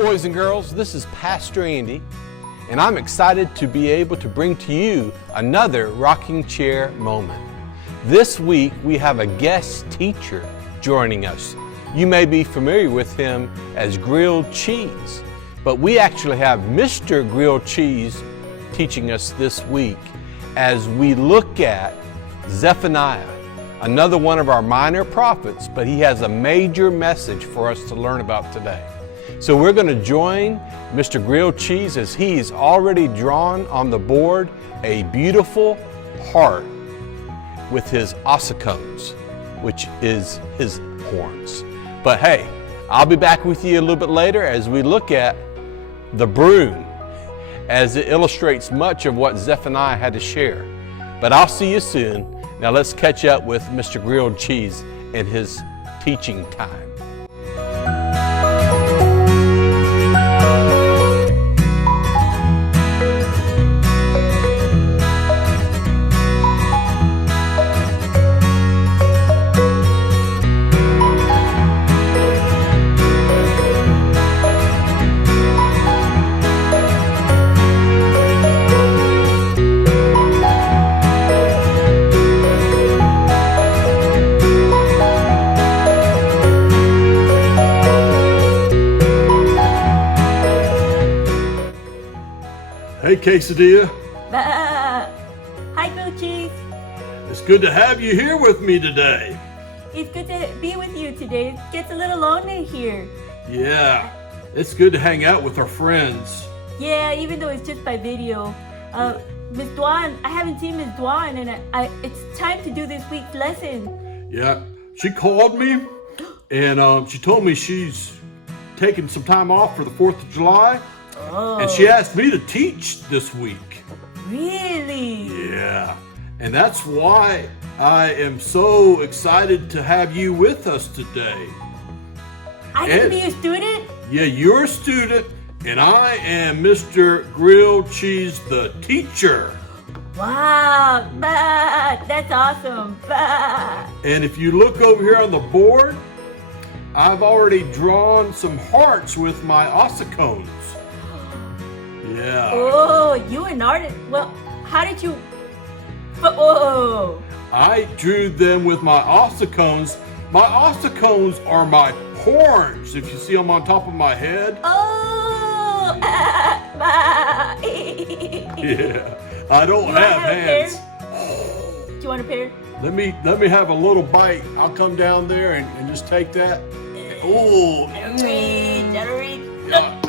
boys and girls, this is Pastor Andy, and I'm excited to be able to bring to you another rocking chair moment. This week we have a guest teacher joining us. You may be familiar with him as Grilled Cheese, but we actually have Mr. Grilled Cheese teaching us this week as we look at Zephaniah, another one of our minor prophets, but he has a major message for us to learn about today. So we're going to join Mr. Grilled Cheese as he's already drawn on the board a beautiful heart with his ossicles, which is his horns. But hey, I'll be back with you a little bit later as we look at the broom, as it illustrates much of what Zephaniah had to share. But I'll see you soon. Now let's catch up with Mr. Grilled Cheese in his teaching time. Hey, Quesadilla. Hi, Grilled Cheese. It's good to have you here with me today. It's good to be with you today. It gets a little lonely here. Yeah, it's good to hang out with our friends. Yeah, even though it's just by video. Miss Dwan, I haven't seen Miss Dwan, and it's time to do this week's lesson. Yeah, she called me, and she told me she's taking some time off for the 4th of July. Oh. And she asked me to teach this week. Really? Yeah, and that's why I am so excited to have you with us today. I get to be a student? Yeah, you're a student, and I am Mr. Grilled Cheese, the teacher. Wow, that's awesome. And if you look over here on the board, I've already drawn some hearts with my ossicones. Yeah. Oh, you an artist. Well, how did you... Oh. I drew them with my ossicones. My ossicones are my horns, if you see them on top of my head. Oh. Yeah. I don't have hands. Do you want a pair? Let me have a little bite. I'll come down there and just take that. Oh.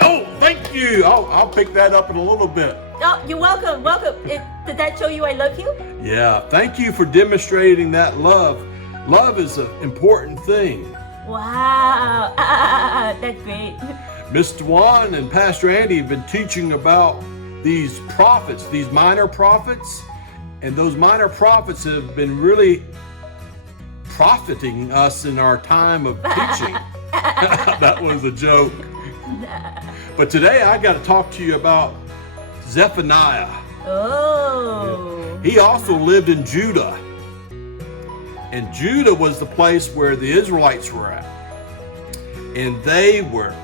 Oh, thank you. I'll pick that up in a little bit. Oh, you're welcome. Welcome. Did that show you I love you? Yeah. Thank you for demonstrating that love. Love is an important thing. Wow. That's great. Miss Dwan and Pastor Andy have been teaching about these prophets, these minor prophets, and those minor prophets have been really profiting us in our time of teaching. That was a joke. But today I got to talk to you about Zephaniah. Oh. He also lived in Judah. And Judah was the place where the Israelites were at. And they were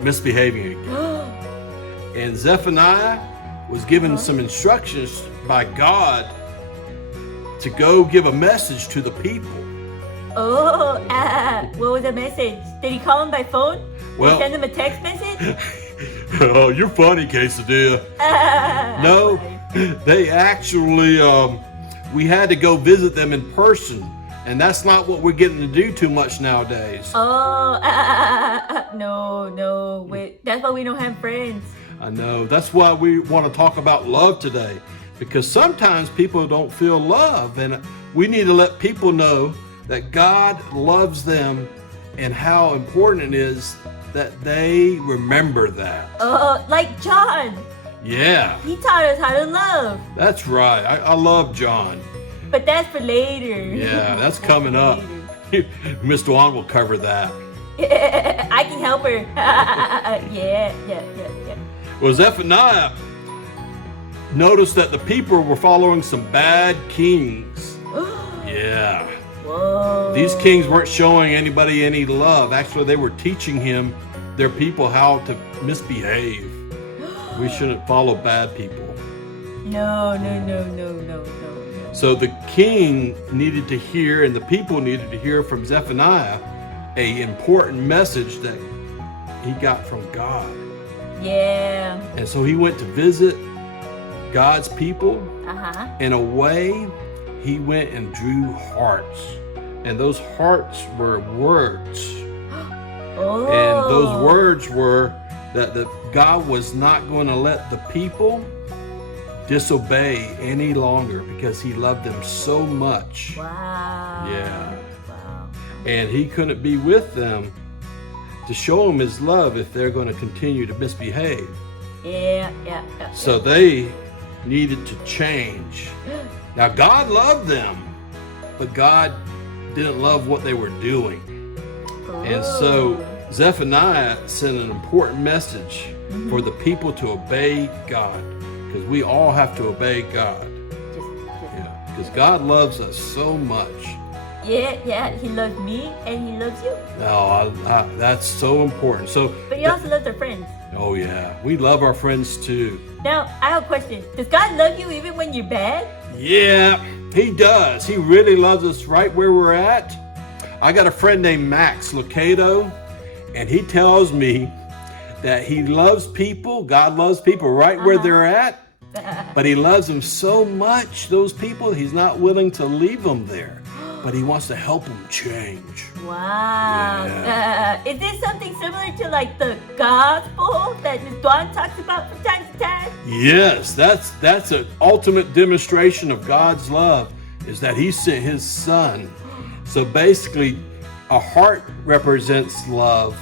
misbehaving again. And Zephaniah was given some instructions by God to go give a message to the people. Oh, what was the message? Did he call him by phone? Well, send him a text message? Oh, you're funny, Quesadilla. No, they actually, we had to go visit them in person, and that's not what we're getting to do too much nowadays. Oh, no, wait, that's why we don't have friends. I know, that's why we want to talk about love today, because sometimes people don't feel love, and we need to let people know that God loves them and how important it is that they remember that. Like John. Yeah. He taught us how to love. That's right. I love John. But that's for later. Yeah, that's coming up. Miss Dwan will cover that. I can help her. Yeah. Well, Zephaniah noticed that the people were following some bad kings. Yeah. Whoa. These kings weren't showing anybody any love. Actually, they were teaching him their people how to misbehave. We shouldn't follow bad people. No. So the king needed to hear, and the people needed to hear from Zephaniah a important message that he got from God. Yeah. And so he went to visit God's people. Uh-huh. In a way, he went and drew hearts. And those hearts were words. Oh. And those words were that God was not going to let the people disobey any longer because he loved them so much. Wow. Yeah. Wow. And he couldn't be with them to show them his love if they're going to continue to misbehave. Yeah. So they needed to change. Now God loved them, but God didn't love what they were doing. And so Zephaniah sent an important message for the people to obey God, because we all have to obey God. Yeah, because God loves us so much. Yeah, he loves me and he loves you. No, that's so important. So, But he also loves our friends. oh yeah, we love our friends too. Now, I have a question. Does God love you even when you're bad? Yeah, he does. He really loves us right where we're at. I got a friend named Max Lucado, and he tells me that he loves people, God loves people right where they're at, but he loves them so much, those people, he's not willing to leave them there, but he wants to help them change. Wow. Yeah. Is this something similar to like the gospel that Ms. Dawn talks about from time to time? Yes, that's an ultimate demonstration of God's love, is that he sent his son. So basically, a heart represents love,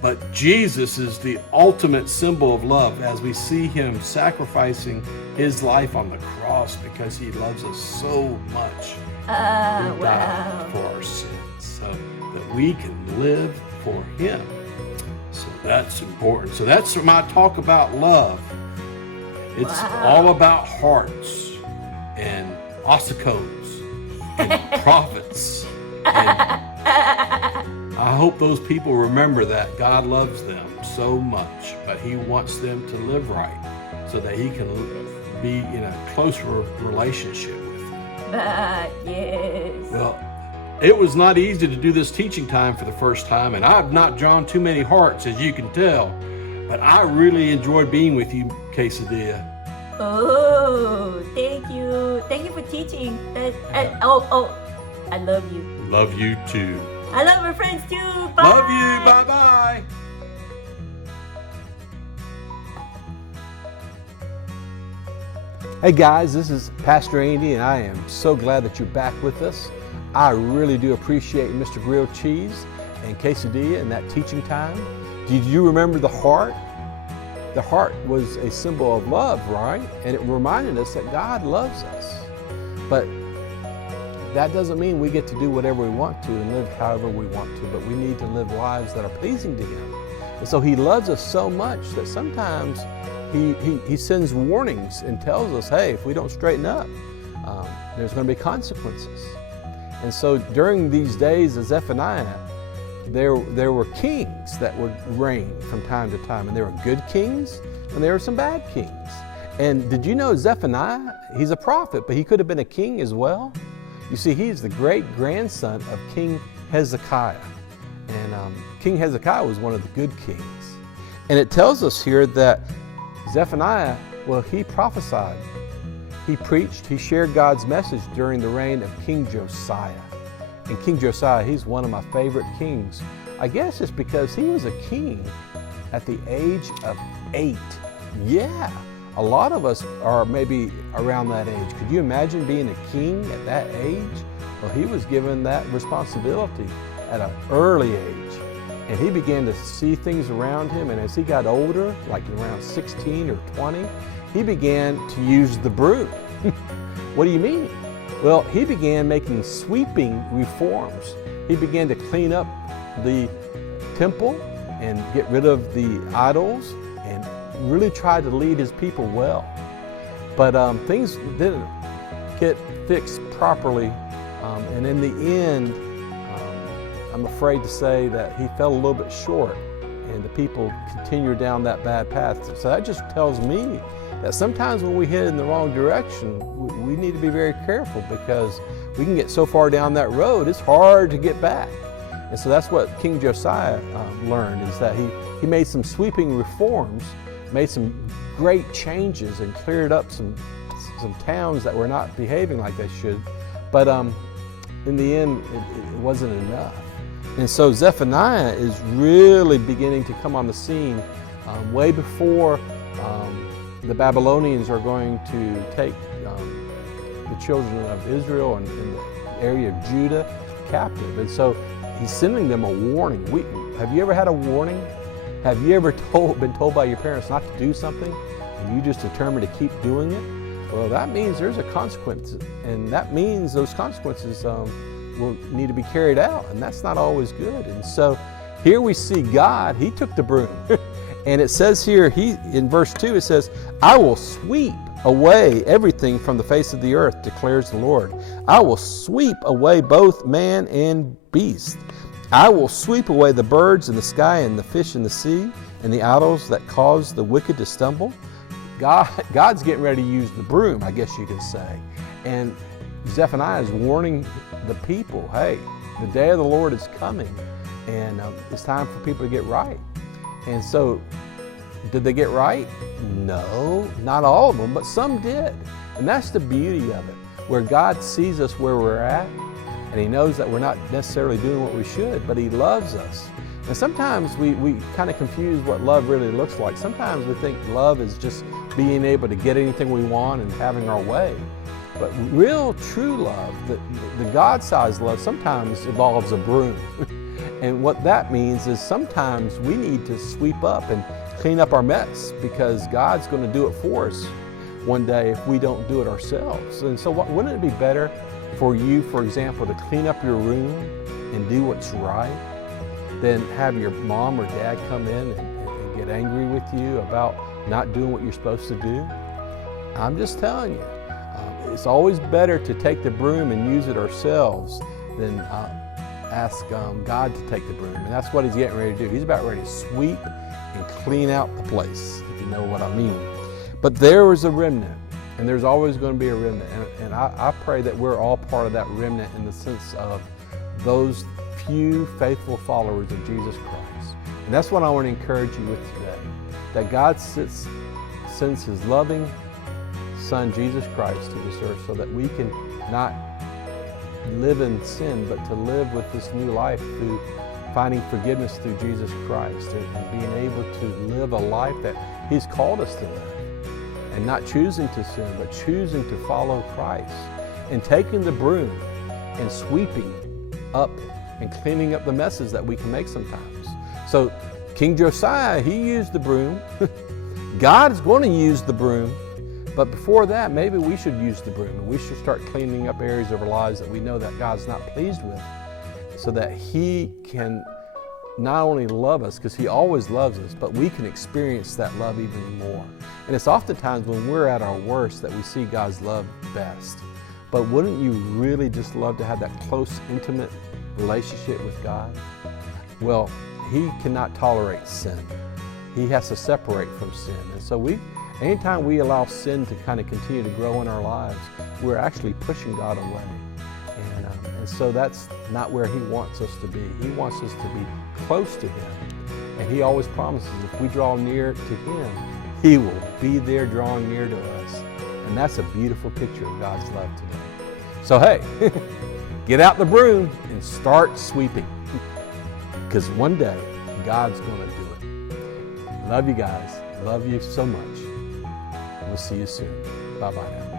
but Jesus is the ultimate symbol of love as we see him sacrificing his life on the cross because he loves us so much. He died for our sins so that we can live for him. So that's important. So that's my talk about love. It's all about hearts and ossicos and prophets. And I hope those people remember that God loves them so much, but he wants them to live right so that he can be in a closer relationship with them. Yes. Well, it was not easy to do this teaching time for the first time, and I've not drawn too many hearts, as you can tell, but I really enjoyed being with you, Quesadilla. Oh, thank you. Thank you for teaching. I love you. Love you too. I love our friends too. Bye. Love you. Bye-bye. Hey guys, this is Pastor Andy, and I am so glad that you're back with us. I really do appreciate Mr. Grilled Cheese and Quesadilla and that teaching time. Did you remember the heart? The heart was a symbol of love, right? And it reminded us that God loves us. But that doesn't mean we get to do whatever we want to and live however we want to, but we need to live lives that are pleasing to him. And so he loves us so much that sometimes he sends warnings and tells us, hey, if we don't straighten up, there's going to be consequences. And so during these days of Zephaniah, there were kings that would reign from time to time, and there were good kings and there were some bad kings. And did you know Zephaniah, he's a prophet, but he could have been a king as well? You see, he's the great-grandson of King Hezekiah. And King Hezekiah was one of the good kings. And it tells us here that Zephaniah, well, he prophesied. He preached, he shared God's message during the reign of King Josiah. And King Josiah, he's one of my favorite kings. I guess it's because he was a king at the age of 8. Yeah, a lot of us are maybe around that age. Could you imagine being a king at that age? Well, he was given that responsibility at an early age. And he began to see things around him, and as he got older, like around 16 or 20, he began to use the broom. What do you mean? Well, he began making sweeping reforms. He began to clean up the temple and get rid of the idols and really tried to lead his people well. But things didn't get fixed properly, and in the end, I'm afraid to say that he fell a little bit short, and the people continue down that bad path. So that just tells me that sometimes when we head in the wrong direction, we need to be very careful, because we can get so far down that road, it's hard to get back. And so that's what King Josiah learned, is that he made some sweeping reforms, made some great changes, and cleared up some towns that were not behaving like they should. But in the end, it wasn't enough. And so Zephaniah is really beginning to come on the scene way before the Babylonians are going to take the children of Israel and the area of Judah captive. And so he's sending them a warning. Have you ever had a warning? Have you ever been told by your parents not to do something and you just determined to keep doing it? Well, that means there's a consequence, and that means those consequences will need to be carried out, and that's not always good. And so here we see God, he took the broom. And it says here, in verse 2, it says, I will sweep away everything from the face of the earth, declares the Lord. I will sweep away both man and beast. I will sweep away the birds in the sky and the fish in the sea and the idols that cause the wicked to stumble. God's getting ready to use the broom, I guess you could say. And Zephaniah is warning the people, hey, the day of the Lord is coming, and it's time for people to get right. And so, did they get right? No, not all of them, but some did. And that's the beauty of it, where God sees us where we're at, and he knows that we're not necessarily doing what we should, but he loves us. And sometimes we kind of confuse what love really looks like. Sometimes we think love is just being able to get anything we want and having our way. But real, true love, the God-sized love, sometimes involves a broom. And what that means is sometimes we need to sweep up and clean up our mess, because God's going to do it for us one day if we don't do it ourselves. And so wouldn't it be better for you, for example, to clean up your room and do what's right than have your mom or dad come in and get angry with you about not doing what you're supposed to do? I'm just telling you, it's always better to take the broom and use it ourselves than ask God to take the broom. And that's what he's getting ready to do. He's about ready to sweep and clean out the place, if you know what I mean. But there was a remnant, and there's always going to be a remnant. And I pray that we're all part of that remnant, in the sense of those few faithful followers of Jesus Christ. And that's what I want to encourage you with today, that God sends his loving Son, Jesus Christ, to this earth so that we can not live in sin, but to live with this new life through finding forgiveness through Jesus Christ, and being able to live a life that he's called us to live, and not choosing to sin, but choosing to follow Christ, and taking the broom and sweeping up and cleaning up the messes that we can make sometimes. So King Josiah, he used the broom. God is going to use the broom. But before that, maybe we should use the broom, and we should start cleaning up areas of our lives that we know that God's not pleased with, so that he can not only love us, because he always loves us, but we can experience that love even more. And it's oftentimes when we're at our worst that we see God's love best. But wouldn't you really just love to have that close, intimate relationship with God? Well, he cannot tolerate sin. He has to separate from sin. And so anytime we allow sin to kind of continue to grow in our lives, we're actually pushing God away. And so that's not where he wants us to be. He wants us to be close to him. And he always promises if we draw near to him, he will be there drawing near to us. And that's a beautiful picture of God's love today. So hey, get out the broom and start sweeping. Because one day, God's going to do it. Love you guys. Love you so much. We'll see you soon. Bye-bye now.